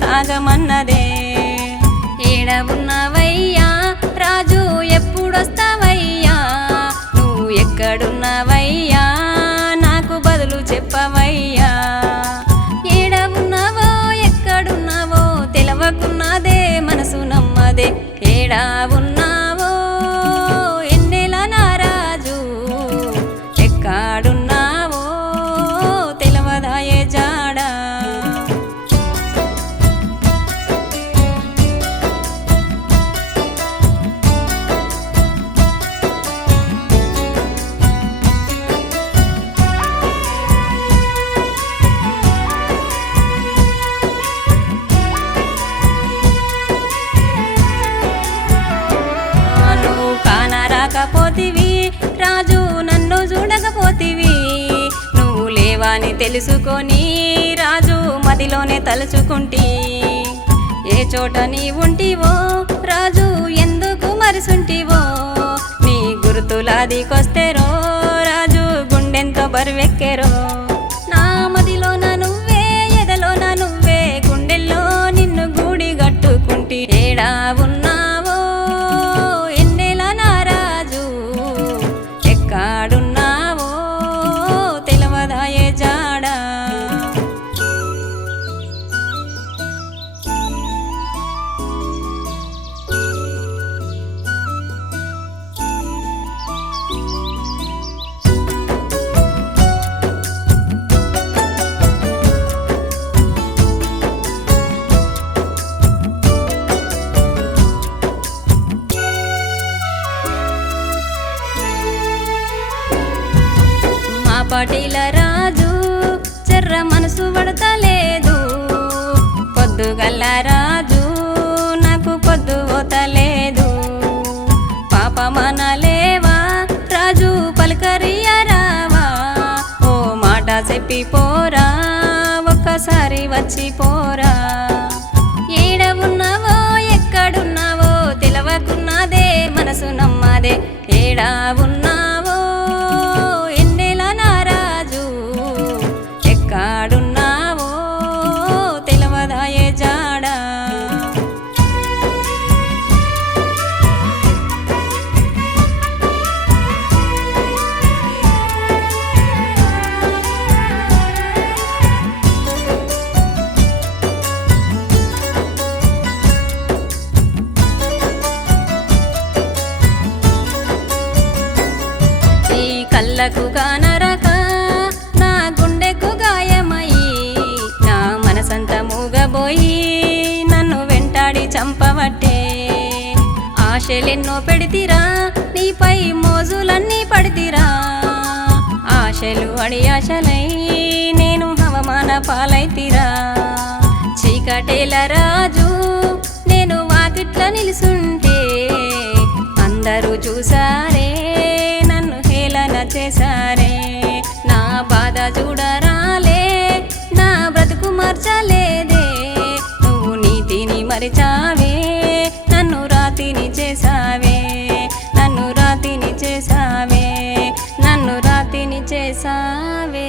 సాగమన్నదే. ఏడ ఉన్నవయ్యా రాజు ఎప్పుడొస్తావయ్యా, నువ్వు ఎక్కడున్నవయ్యా నాకు బదులు చెప్పవయ్యా. ఏడ ఉన్నావో ఎక్కడున్నావో తెలవకున్నదే మనసు నమ్మదే. ఏడా ఉన్నావో ఎన్నెల నారాజు, ఎక్కడున్నావో తెలవదాయే జాడా. రాజు నన్ను చూడకపోతివి, నువ్వు లేవాని తెలుసుకొని రాజు మదిలోనే తలుచుకుంటి. ఏ చోట నీ ఉంటివో రాజు ఎందుకు మరిసుంటివో, నీ గుర్తులాదికొస్తేరో రాజు గుండెంతో బరువెక్కెరో. నా మదిలోన నువ్వే ఎదలోన నువ్వే గుండెల్లో నిన్ను గూడి గట్టుకుంటి. ఏడా ఉన్నావో ఎన్నెల నారాజు, ఎక్కడున్నావో తెలవదాయే జాడా. పాటిల రాజు చెర్ర మనసు పడతలేదు, పొద్దుగల్ల రాజు నాకు పొద్దు పోతలేదు. పాపమనలేవా రాజు పలకరియరావా, ఓ మాట చెప్పిపోరా ఒక్కసారి వచ్చిపోరా. ఏడ ఉన్నావో ఎక్కడున్నావో తెలవకున్నదే మనసు నమ్మదే. ఏడా ఉన్నావో ఎక్కడున్నావో తెలవదాయే జాడా. ఈ కళ్ళకు కానరక నా గుండెకు గాయమయ్యి, నా మనసంత మూగబోయి నన్ను వెంటాడి చంపవట్టే. ఆశలెన్నో పెడితిరా నీపై మోజులన్నీ పడితిరా, ఆశలు అడి ఆశలై నేను అవమాన పాలైతిరా. చీకటేల రాజు నేను వాకిట్ల నిలుసుంటే, అందరూ చూసారే నన్ను హేళన చేసారే. నా బాధ చూడరాలే నా బ్రతుకు మార్చలేదే, నువ్వు నీతిని మరిచావే నన్ను రాతిని చేసావే, నన్ను రాతిని చేసావే, నన్ను రాతిని చేసావే.